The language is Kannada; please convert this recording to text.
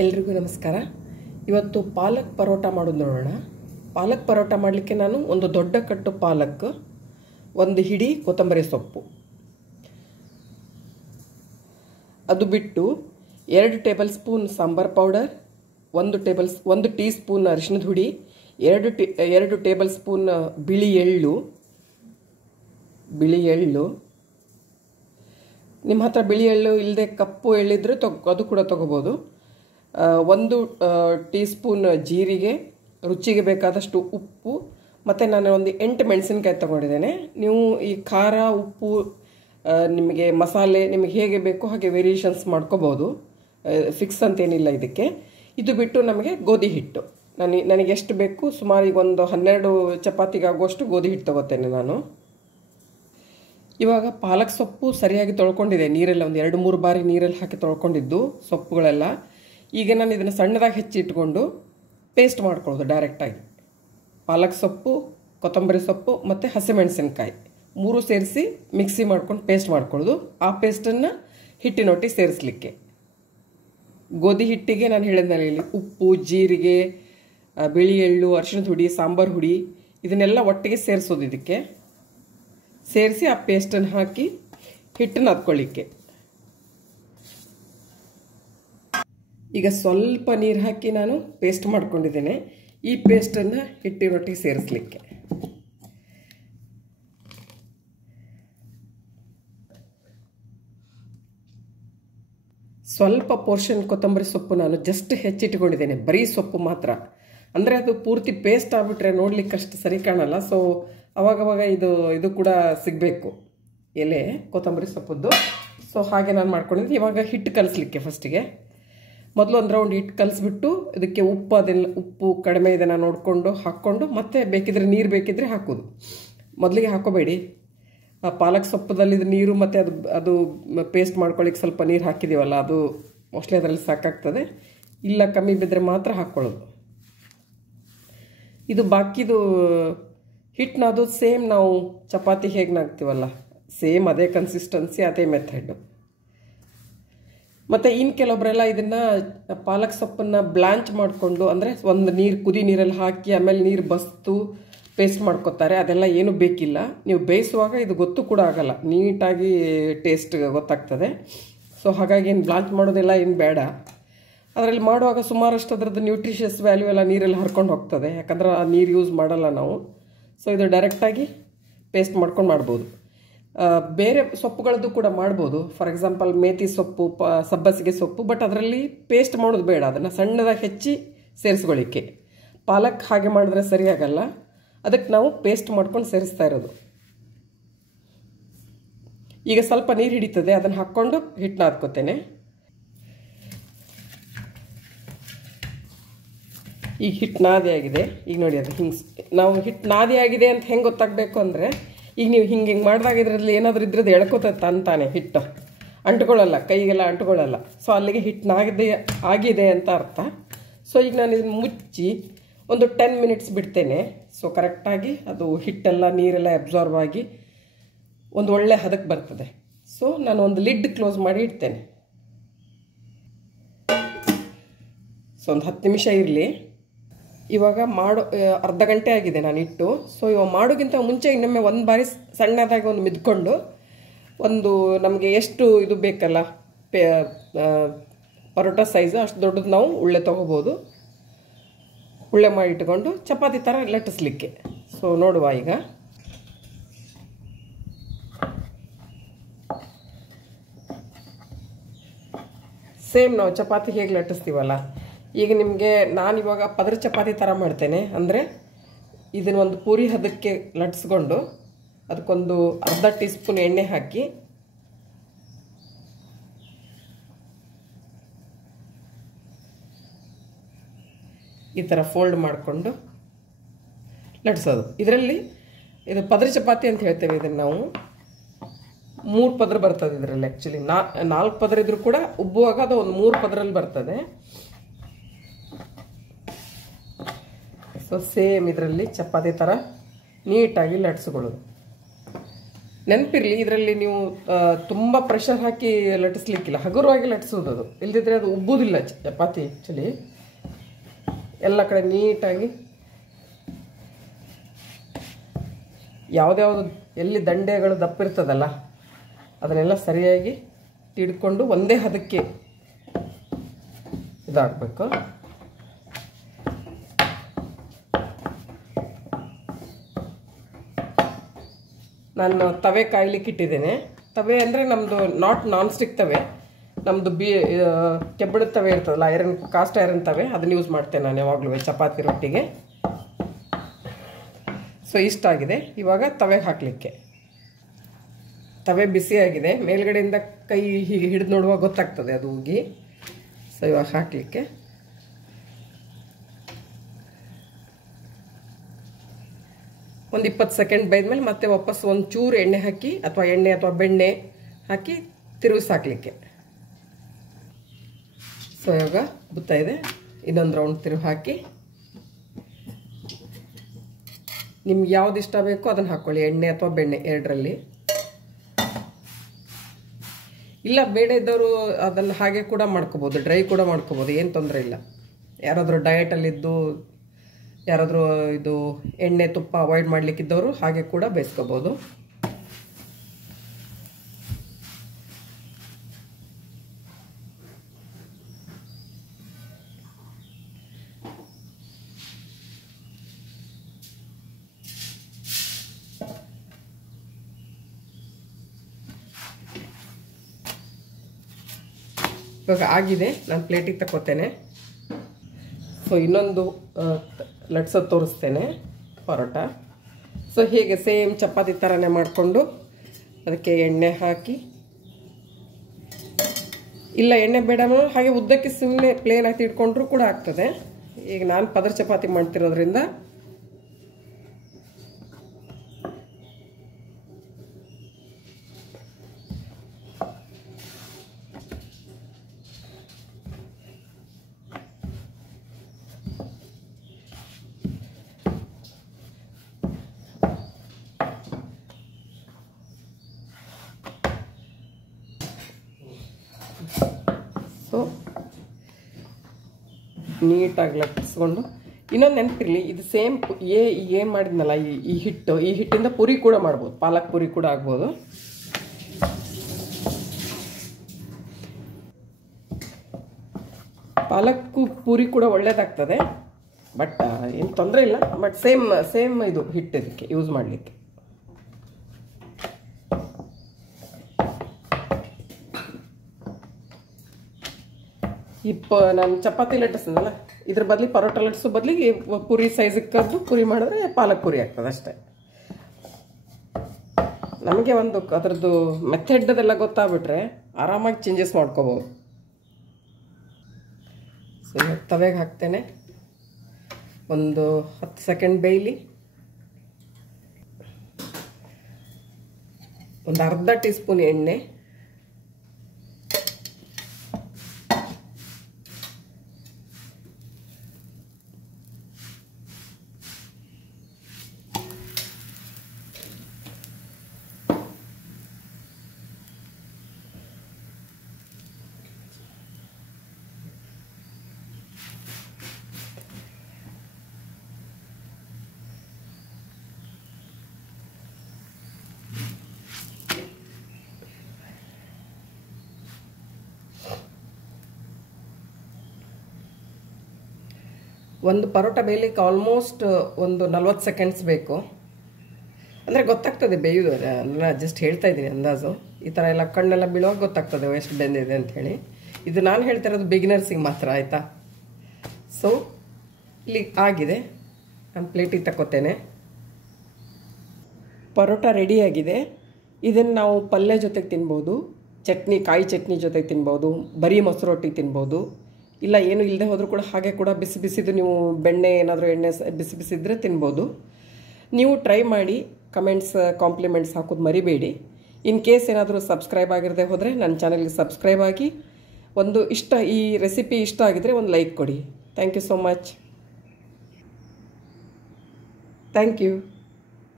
ಎಲ್ರಿಗೂ ನಮಸ್ಕಾರ. ಇವತ್ತು ಪಾಲಕ್ ಪರೋಟ ಮಾಡೋದು ನೋಡೋಣ. ಪಾಲಕ್ ಪರೋಟ ಮಾಡಲಿಕ್ಕೆ ನಾನು ಒಂದು ದೊಡ್ಡ ಕಟ್ಟು ಪಾಲಕ್, ಒಂದು ಹಿಡಿ ಕೊತ್ತಂಬರಿ ಸೊಪ್ಪು, ಅದು ಬಿಟ್ಟು 2 table spoon sambar powder, 1 tea spoon ಅರಿಶಿಣದ ಹುಡಿ, 2 ಟೇಬಲ್ ಸ್ಪೂನ್ ಬಿಳಿ ಎಳ್ಳು. ನಿಮ್ಮ ಹತ್ರ ಬಿಳಿ ಎಳ್ಳು ಇಲ್ಲದೆ ಕಪ್ಪು ಎಳ್ಳಿದ್ರೆ ಅದು ಕೂಡ ತೊಗೋಬೋದು. 1 ಟೀ ಸ್ಪೂನ್ ಜೀರಿಗೆ, ರುಚಿಗೆ ಬೇಕಾದಷ್ಟು ಉಪ್ಪು, ಮತ್ತು ನಾನು ಒಂದು 8 ಮೆಣಸಿನಕಾಯಿ ತೊಗೊಂಡಿದ್ದೇನೆ. ನೀವು ಈ ಖಾರ ಉಪ್ಪು ನಿಮಗೆ ಮಸಾಲೆ ನಿಮಗೆ ಹೇಗೆ ಬೇಕು ಹಾಗೆ ವೇರಿಯೇಷನ್ಸ್ ಮಾಡ್ಕೋಬೋದು, ಫಿಕ್ಸ್ ಅಂತೇನಿಲ್ಲ ಇದಕ್ಕೆ. ಇದು ಬಿಟ್ಟು ನಮಗೆ ಗೋಧಿ ಹಿಟ್ಟು, ನನಗೆ ಎಷ್ಟು ಬೇಕು ಸುಮಾರು ಈಗ ಒಂದು 12 ಚಪಾತಿಗೆ ಆಗುವಷ್ಟು ಗೋಧಿ ಹಿಟ್ಟು ತೊಗೋತೇನೆ ನಾನು. ಇವಾಗ ಪಾಲಕ್ ಸೊಪ್ಪು ಸರಿಯಾಗಿ ತೊಳ್ಕೊಂಡಿದೆ, ನೀರೆಲ್ಲ ಒಂದು 2-3 ಬಾರಿ ನೀರಲ್ಲಿ ಹಾಕಿ ತೊಳ್ಕೊಂಡಿದ್ದು ಸೊಪ್ಪುಗಳೆಲ್ಲ. ಈಗ ನಾನು ಇದನ್ನು ಸಣ್ಣದಾಗಿ ಹೆಚ್ಚಿಟ್ಕೊಂಡು ಪೇಸ್ಟ್ ಮಾಡ್ಕೊಳ್ಳೋದು ಡೈರೆಕ್ಟಾಗಿ. ಪಾಲಕ್ ಸೊಪ್ಪು, ಕೊತ್ತಂಬರಿ ಸೊಪ್ಪು ಮತ್ತು ಹಸಿಮೆಣಸಿನಕಾಯಿ 3 ಸೇರಿಸಿ ಮಿಕ್ಸಿ ಮಾಡ್ಕೊಂಡು ಪೇಸ್ಟ್ ಮಾಡ್ಕೊಳ್ಳೋದು. ಆ ಪೇಸ್ಟನ್ನು ಹಿಟ್ಟಿನೊಟ್ಟಿಗೆ ಸೇರಿಸಲಿಕ್ಕೆ, ಗೋಧಿ ಹಿಟ್ಟಿಗೆ ನಾನು ಹೇಳಿದ್ಮೇಲೆ ಇಲ್ಲಿ ಉಪ್ಪು, ಜೀರಿಗೆ, ಬಿಳಿ ಎಳ್ಳು, ಅರಿಶಿಣದ ಹುಡಿ, ಸಾಂಬಾರು ಹುಡಿ ಇದನ್ನೆಲ್ಲ ಒಟ್ಟಿಗೆ ಸೇರಿಸೋದು. ಇದಕ್ಕೆ ಸೇರಿಸಿ ಆ ಪೇಸ್ಟನ್ನು ಹಾಕಿ ಹಿಟ್ಟನ್ನು ಹತ್ಕೊಳ್ಳಿಕ್ಕೆ. ಈಗ ಸ್ವಲ್ಪ ನೀರು ಹಾಕಿ ನಾನು ಪೇಸ್ಟ್ ಮಾಡ್ಕೊಂಡಿದ್ದೇನೆ. ಈ ಪೇಸ್ಟನ್ನು ಹಿಟ್ಟಿನೊಟ್ಟಿಗೆ ಸೇರಿಸಲಿಕ್ಕೆ ಸ್ವಲ್ಪ ಪೋರ್ಷನ್ ಕೊತ್ತಂಬರಿ ಸೊಪ್ಪು ನಾನು ಜಸ್ಟ್ ಹೆಚ್ಚಿಟ್ಕೊಂಡಿದ್ದೇನೆ, ಬರೀ ಸೊಪ್ಪು ಮಾತ್ರ. ಅಂದರೆ ಅದು ಪೂರ್ತಿ ಪೇಸ್ಟ್ ಆಗಿಬಿಟ್ರೆ ನೋಡ್ಲಿಕ್ಕೆ ಅಷ್ಟು ಸರಿ ಕಾಣಲ್ಲ. ಸೊ ಅವಾಗವಾಗ ಇದು ಕೂಡ ಸಿಗಬೇಕು, ಎಲೆ ಕೊತ್ತಂಬರಿ ಸೊಪ್ಪದ್ದು. ಸೊ ಹಾಗೆ ನಾನು ಮಾಡ್ಕೊಂಡಿದ್ದೆ. ಇವಾಗ ಹಿಟ್ಟು ಕಲಿಸ್ಲಿಕ್ಕೆ ಫಸ್ಟಿಗೆ ಮೊದಲು ಒಂದು ರೌಂಡ್ ಹಿಟ್ಟು ಕಲಿಸ್ಬಿಟ್ಟು ಇದಕ್ಕೆ ಉಪ್ಪು ಕಡಿಮೆ ಇದನ್ನು ನೋಡಿಕೊಂಡು ಹಾಕ್ಕೊಂಡು, ಮತ್ತೆ ಬೇಕಿದ್ರೆ ನೀರು ಬೇಕಿದ್ರೆ ಹಾಕೋದು. ಮೊದಲಿಗೆ ಹಾಕೋಬೇಡಿ, ಪಾಲಕ್ ಸೊಪ್ಪದಲ್ಲಿದ್ದು ನೀರು ಮತ್ತು ಅದು ಪೇಸ್ಟ್ ಮಾಡ್ಕೊಳ್ಳಿಕ್ಕೆ ಸ್ವಲ್ಪ ನೀರು ಹಾಕಿದ್ದೀವಲ್ಲ, ಅದು ಮೋಸ್ಟ್ಲಿ ಅದರಲ್ಲಿ ಸಾಕಾಗ್ತದೆ. ಇಲ್ಲ ಕಮ್ಮಿ ಬಿದ್ದರೆ ಮಾತ್ರ ಹಾಕ್ಕೊಳ್ಳೋದು. ಇದು ಬಾಕಿದು ಹಿಟ್ಟನ್ನ ಅದು ಸೇಮ್ ನಾವು ಚಪಾತಿ ಹೇಗೆ ನಾಗ್ತೀವಲ್ಲ, ಸೇಮ್ ಅದೇ ಕನ್ಸಿಸ್ಟೆನ್ಸಿ, ಅದೇ ಮೆಥಡ್. ಮತ್ತು ಇನ್ನು ಕೆಲವೊಬ್ಬರೆಲ್ಲ ಇದನ್ನು ಪಾಲಕ್ ಸೊಪ್ಪನ್ನು ಬ್ಲಾಂಚ್ ಮಾಡಿಕೊಂಡು, ಅಂದರೆ ಒಂದು ಕುದಿ ನೀರಲ್ಲಿ ಹಾಕಿ ಆಮೇಲೆ ನೀರು ಬಸ್ತು ಪೇಸ್ಟ್ ಮಾಡ್ಕೊತಾರೆ. ಅದೆಲ್ಲ ಏನೂ ಬೇಕಿಲ್ಲ. ನೀವು ಬೇಯಿಸುವಾಗ ಇದು ಗೊತ್ತು ಕೂಡ ಆಗಲ್ಲ, ನೀಟಾಗಿ ಟೇಸ್ಟ್ ಗೊತ್ತಾಗ್ತದೆ. ಸೊ ಹಾಗಾಗಿ ಏನು ಬ್ಲಾಂಚ್ ಮಾಡೋದೆಲ್ಲ ಏನು ಬೇಡ. ಅದರಲ್ಲಿ ಮಾಡುವಾಗ ಸುಮಾರಷ್ಟು ಅದರದ್ದು ನ್ಯೂಟ್ರಿಷಿಯಸ್ ವ್ಯಾಲ್ಯೂ ಎಲ್ಲ ನೀರಲ್ಲಿ ಹರ್ಕೊಂಡು ಹೋಗ್ತದೆ, ಯಾಕಂದ್ರೆ ಆ ನೀರು ಯೂಸ್ ಮಾಡಲ್ಲ ನಾವು. ಸೊ ಇದು ಡೈರೆಕ್ಟಾಗಿ ಪೇಸ್ಟ್ ಮಾಡ್ಕೊಂಡು ಮಾಡ್ಬೋದು. ಬೇರೆ ಸೊಪ್ಪುಗಳದ್ದು ಕೂಡ ಮಾಡ್ಬೋದು. ಫಾರ್ ಎಕ್ಸಾಂಪಲ್ ಮೇಥಿ ಸೊಪ್ಪು, ಸಬ್ಬಸಿಗೆ ಸೊಪ್ಪು, ಬಟ್ ಅದರಲ್ಲಿ ಪೇಸ್ಟ್ ಮಾಡೋದು ಬೇಡ, ಅದನ್ನು ಸಣ್ಣದಾಗಿ ಹೆಚ್ಚಿ ಸೇರಿಸ್ಕೊಳ್ಳಿಕ್ಕೆ. ಪಾಲಕ್ ಹಾಗೆ ಮಾಡಿದ್ರೆ ಸರಿಯಾಗಲ್ಲ, ಅದಕ್ಕೆ ನಾವು ಪೇಸ್ಟ್ ಮಾಡ್ಕೊಂಡು ಸೇರಿಸ್ತಾ ಇರೋದು. ಈಗ ಸ್ವಲ್ಪ ನೀರು ಹಿಡಿತದೆ, ಅದನ್ನು ಹಾಕ್ಕೊಂಡು ಹಿಟ್ಟನ್ನ ಹಾಕ್ಕೋತೇನೆ. ಈಗ ಹಿಟ್ಟು ನಾದಿ ಆಗಿದೆ. ಈಗ ನೋಡಿ ಅದು ಹಿಂಗೆ ನಾವು ಹಿಟ್ಟು ನಾದಿ ಆಗಿದೆ ಅಂತ ಹೆಂಗೆ ಗೊತ್ತಾಗಬೇಕು ಅಂದರೆ, ಈಗ ನೀವು ಹಿಂಗೆ ಮಾಡಿದಾಗ ಇದರಲ್ಲಿ ಏನಾದರೂ ಇದ್ರದ್ದು ಎಳ್ಕೋತೈತೆ ಅಂತಾನೆ, ಹಿಟ್ಟು ಅಂಟ್ಕೊಳ್ಳಲ್ಲ, ಕೈಗೆಲ್ಲ ಅಂಟ್ಕೊಳ್ಳಲ್ಲ. ಸೊ ಅಲ್ಲಿಗೆ ಹಿಟ್ಟು ಆಗಿದೆ ಅಂತ ಅರ್ಥ. ಸೊ ಈಗ ನಾನು ಇದನ್ನು ಮುಚ್ಚಿ ಒಂದು 10 ಮಿನಿಟ್ಸ್ ಬಿಡ್ತೇನೆ. ಸೊ ಕರೆಕ್ಟಾಗಿ ಅದು ಹಿಟ್ಟೆಲ್ಲ ನೀರೆಲ್ಲ ಅಬ್ಸಾರ್ವ್ ಆಗಿ ಒಂದು ಒಳ್ಳೆ ಹದಕ್ಕೆ ಬರ್ತದೆ. ಸೊ ನಾನು ಒಂದು ಲಿಡ್ ಕ್ಲೋಸ್ ಮಾಡಿ ಇಡ್ತೇನೆ. ಸೊ ಒಂದು 10 ನಿಮಿಷ ಇರಲಿ. ಇವಾಗ ಅರ್ಧ ಗಂಟೆ ಆಗಿದೆ ನಾನು ಇಟ್ಟು. ಸೊ ಇವಾಗ ಮಾಡೋಕ್ಕಿಂತ ಮುಂಚೆ ಇನ್ನೊಮ್ಮೆ ಒಂದು ಬಾರಿ ಸಣ್ಣದಾಗಿ ಒಂದು ಮಿದ್ಕೊಂಡು, ನಮಗೆ ಎಷ್ಟು ಇದು ಬೇಕಲ್ಲ ಪರೋಟ ಸೈಜು ಅಷ್ಟು ದೊಡ್ಡದು ನಾವು ಉಳ್ಳೆ ತೊಗೋಬೋದು. ಉಳ್ಳೆ ಮಾಡಿ ಇಟ್ಕೊಂಡು ಚಪಾತಿ ಥರ ಲಟ್ಟಿಸ್ಲಿಕ್ಕೆ. ಸೊ ನೋಡುವ, ಈಗ ಸೇಮ್ ನಾವು ಚಪಾತಿ ಹೇಗೆ ಲಟ್ಟಿಸ್ತೀವಲ್ಲ, ಈಗ ನಿಮಗೆ ನಾನಿವಾಗ ಪದರ ಚಪಾತಿ ಥರ ಮಾಡ್ತೇನೆ. ಅಂದರೆ ಇದನ್ನು ಒಂದು ಪೂರಿ ಹದಕ್ಕೆ ಲಟ್ಟಿಸ್ಕೊಂಡು ಅದಕ್ಕೊಂದು ಅರ್ಧ ಟೀ ಸ್ಪೂನ್ ಎಣ್ಣೆ ಹಾಕಿ ಈ ಥರ ಫೋಲ್ಡ್ ಮಾಡಿಕೊಂಡು ಲಟ್ಟಿಸೋದು. ಇದು ಪದರ ಚಪಾತಿ ಅಂತ ಹೇಳ್ತೇವೆ. ಇದನ್ನು ನಾವು 3 ಪದರ ಬರ್ತದೆ ಇದರಲ್ಲಿ. ಆ್ಯಕ್ಚುಲಿ 4 ಪದರ ಇದ್ರೂ ಕೂಡ ಉಬ್ಬುವಾಗ ಅದು ಒಂದು 3 ಪದರಲ್ಲಿ ಬರ್ತದೆ. ಸೊ ಸೇಮ್ ಇದರಲ್ಲಿ ಚಪಾತಿ ಥರ ನೀಟಾಗಿ ಲಟ್ಸ್ಕೊಳ್ಳೋದು. ನೆನಪಿರಲಿ, ಇದರಲ್ಲಿ ನೀವು ತುಂಬ ಪ್ರೆಷರ್ ಹಾಕಿ ಲಟ್ಟಿಸ್ಲಿಕ್ಕಿಲ್ಲ, ಹಗುರವಾಗಿ ಲಟ್ಟಿಸೋದು. ಅದು ಇಲ್ದಿದ್ರೆ ಅದು ಉಬ್ಬುವುದಿಲ್ಲ ಚಪಾತಿ. ಆ್ಯಕ್ಚುಲಿ ಎಲ್ಲ ಕಡೆ ನೀಟಾಗಿ ಯಾವುದ್ಯಾವುದು ಎಲ್ಲಿ ದಂಡೆಗಳು ದಪ್ಪಿರ್ತದಲ್ಲ ಅದನ್ನೆಲ್ಲ ಸರಿಯಾಗಿ ತಿಡ್ಕೊಂಡು ಒಂದೇ ಹದಕ್ಕೆ ಇದಾಗಬೇಕು. ನಾನು ತವೆ ಕಾಯ್ಲಿಕ್ಕೆ ಇಟ್ಟಿದ್ದೇನೆ. ತವೆ ಅಂದರೆ ನಮ್ಮದು ನಾನ್ ಸ್ಟಿಕ್ ತವೆ, ನಮ್ಮದು ಕೆಬ್ಬಣದ ತವೆ ಇರ್ತದಲ್ಲ, ಕಾಸ್ಟ್ ಐರನ್ ತವೆ, ಅದನ್ನ ಯೂಸ್ ಮಾಡ್ತೇನೆ ನಾನು ಯಾವಾಗಲೂ ಚಪಾತಿ ರೊಟ್ಟಿಗೆ. ಸೊ ಇಷ್ಟಾಗಿದೆ. ಇವಾಗ ತವೆಗೆ ಹಾಕಲಿಕ್ಕೆ. ತವೆ ಬಿಸಿಯಾಗಿದೆ, ಮೇಲ್ಗಡೆಯಿಂದ ಕೈ ಹೀಗೆ ಹಿಡಿದು ನೋಡುವಾಗ ಗೊತ್ತಾಗ್ತದೆ ಅದು ಉಗಿ. ಸೊ ಇವಾಗ ಹಾಕಲಿಕ್ಕೆ ಒಂದು 20 ಸೆಕೆಂಡ್ ಬೇಯ್ದ್ಮೇಲೆ ಮತ್ತೆ ವಾಪಸ್ ಒಂದು ಚೂರು ಎಣ್ಣೆ ಹಾಕಿ ಅಥವಾ ಎಣ್ಣೆ ಅಥವಾ ಬೆಣ್ಣೆ ಹಾಕಿ ತಿರುಗಿಸಿ ಹಾಕಲಿಕ್ಕೆ. ಸೊ ಇವಾಗ ಬುತ್ತಾ ಇದೆ, ಇನ್ನೊಂದು ರೌಂಡ್ ತಿರುಗಿ ಹಾಕಿ ನಿಮ್ಗೆ ಯಾವ್ದು ಇಷ್ಟ ಬೇಕೋ ಅದನ್ನು ಹಾಕ್ಕೊಳ್ಳಿ, ಎಣ್ಣೆ ಅಥವಾ ಬೆಣ್ಣೆ ಎರಡರಲ್ಲಿ. ಇಲ್ಲ ಬೇಡ ಇದ್ದವರು ಅದನ್ನು ಹಾಗೆ ಕೂಡ ಮಾಡ್ಕೋಬೋದು, ಡ್ರೈ ಕೂಡ ಮಾಡ್ಕೋಬೋದು, ಏನು ತೊಂದರೆ ಇಲ್ಲ. ಯಾರಾದರೂ ಡಯಟಲ್ಲಿದ್ದು ಯಾರಾದರೂ ಇದು ಎಣ್ಣೆ ತುಪ್ಪ ಅವಾಯ್ಡ್ ಮಾಡಲಿಕ್ಕಿದ್ದವರು ಹಾಗೆ ಕೂಡ ಬೇಯಿಸ್ಕೋಬೋದು. ಇವಾಗ ಆಗಿದೆ, ನಾನು ಪ್ಲೇಟಿಗೆ ತಗೋತೇನೆ. ಸೊ ಇನ್ನೊಂದು ಲಟ್ಸೋದು ತೋರಿಸ್ತೇನೆ ಪರೋಟ. ಸೊ ಹೇಗೆ ಸೇಮ್ ಚಪಾತಿ ಥರನೇ ಮಾಡಿಕೊಂಡು ಅದಕ್ಕೆ ಎಣ್ಣೆ ಹಾಕಿ, ಇಲ್ಲ ಎಣ್ಣೆ ಬೇಡ ಹಾಗೆ ಉದ್ದಕ್ಕೆ ಸುಮ್ಮನೆ ಪ್ಲೇನ್ ಆಗಿ ಇಟ್ಕೊಂಡ್ರೂ ಕೂಡ ಆಗ್ತದೆ. ಈಗ ನಾನು ಪದರ ಚಪಾತಿ ಮಾಡ್ತಿರೋದ್ರಿಂದ ಸೊ ನೀಟಾಗಿ ಲಟ್ಟಿಸ್ಕೊಂಡು. ಇನ್ನೊಂದು ನೆನಪಿರಲಿ, ಇದು ಸೇಮ್ ಏನು ಮಾಡಿದ್ನಲ್ಲ ಈ ಹಿಟ್ಟಿಂದ ಪುರಿ ಕೂಡ ಮಾಡ್ಬೋದು, ಪಾಲಕ್ ಪುರಿ ಕೂಡ ಆಗ್ಬೋದು. ಪಾಲಕ್ಕು ಪೂರಿ ಕೂಡ ಒಳ್ಳೇದಾಗ್ತದೆ, ಬಟ್ ಏನು ತೊಂದರೆ ಇಲ್ಲ. ಬಟ್ ಸೇಮ್ ಇದು ಹಿಟ್ಟು ಇದಕ್ಕೆ ಯೂಸ್ ಮಾಡಲಿಕ್ಕೆ. ನಾನು ಚಪಾತಿ ಲಟ್ಟಿಸಿದ್ನಲ್ಲ, ಇದ್ರ ಬದಲಿ ಪರೋಟ ಲಟ್ಟಿಸೋ ಬದಲಿಗೆ ಪುರಿ ಸೈಜಿಗೆ ಕದ್ದು ಪುರಿ ಮಾಡಿದ್ರೆ ಪಾಲಕ್ ಪುರಿ ಆಗ್ತದೆ ಅಷ್ಟೇ. ನಮಗೆ ಒಂದು ಅದರದ್ದು ಮೆಥಡ್ದೆಲ್ಲ ಗೊತ್ತಾಗ್ಬಿಟ್ರೆ ಆರಾಮಾಗಿ ಚೇಂಜಸ್ ಮಾಡ್ಕೋಬೋದು. ಸೊ ತವೆಗೆ ಹಾಕ್ತೇನೆ, ಒಂದು 10 ಸೆಕೆಂಡ್ ಬೇಯಲಿ. ಒಂದು ಅರ್ಧ ಟೀ ಸ್ಪೂನ್ ಎಣ್ಣೆ, ಒಂದು ಪರೋಟ ಬೇಯಲಿಕ್ಕೆ ಆಲ್ಮೋಸ್ಟ್ ಒಂದು 40 ಸೆಕೆಂಡ್ಸ್ ಬೇಕು. ಅಂದರೆ ಗೊತ್ತಾಗ್ತದೆ ಬೇಯೋದು, ನಾನು ಜಸ್ಟ್ ಹೇಳ್ತಾ ಇದ್ದೀನಿ ಅಂದಾಜು. ಈ ಥರ ಎಲ್ಲ ಕಣ್ಣೆಲ್ಲ ಬೀಳುವಾಗ ಗೊತ್ತಾಗ್ತದೆ ಎಷ್ಟು ಬೆಂದಿದೆ ಅಂಥೇಳಿ. ಇದು ನಾನು ಹೇಳ್ತಾ ಇರೋದು ಬಿಗಿನರ್ಸಿಗೆ ಮಾತ್ರ, ಆಯಿತಾ. ಸೊ ಇಲ್ಲಿ ಆಗಿದೆ, ನಾನು ಪ್ಲೇಟಿಗೆ ತಗೋತೇನೆ. ಪರೋಟ ರೆಡಿಯಾಗಿದೆ. ಇದನ್ನು ನಾವು ಪಲ್ಯ ಜೊತೆಗೆ ತಿನ್ಬೋದು, ಕಾಯಿ ಚಟ್ನಿ ಜೊತೆಗೆ ತಿನ್ಬೋದು, ಬರೀ ಮೊಸರು ರೊಟ್ಟಿ ತಿನ್ಬೋದು. ಇಲ್ಲ ಏನು ಇಲ್ಲದೆ ಹೋದರೂ ಕೂಡ ಹಾಗೆ ಕೂಡ ಬಿಸಿದು ನೀವು ಬೆಣ್ಣೆ ಏನಾದರೂ ಎಣ್ಣೆ ಬಿಸಿದ್ರೆ ತಿನ್ಬೋದು. ನೀವು ಟ್ರೈ ಮಾಡಿ, ಕಮೆಂಟ್ಸ್ ಕಾಂಪ್ಲಿಮೆಂಟ್ಸ್ ಹಾಕೋದು ಮರಿಬೇಡಿ. ಇನ್ ಕೇಸ್ ಏನಾದರೂ ಸಬ್ಸ್ಕ್ರೈಬ್ ಆಗಿರದೆ ಹೋದರೆ ನನ್ನ ಚಾನಲ್ಗೆ ಸಬ್ಸ್ಕ್ರೈಬ್ ಆಗಿ. ಈ ರೆಸಿಪಿ ಇಷ್ಟ ಆಗಿದ್ರೆ ಒಂದು ಲೈಕ್ ಕೊಡಿ. Thank you so much. Thank you.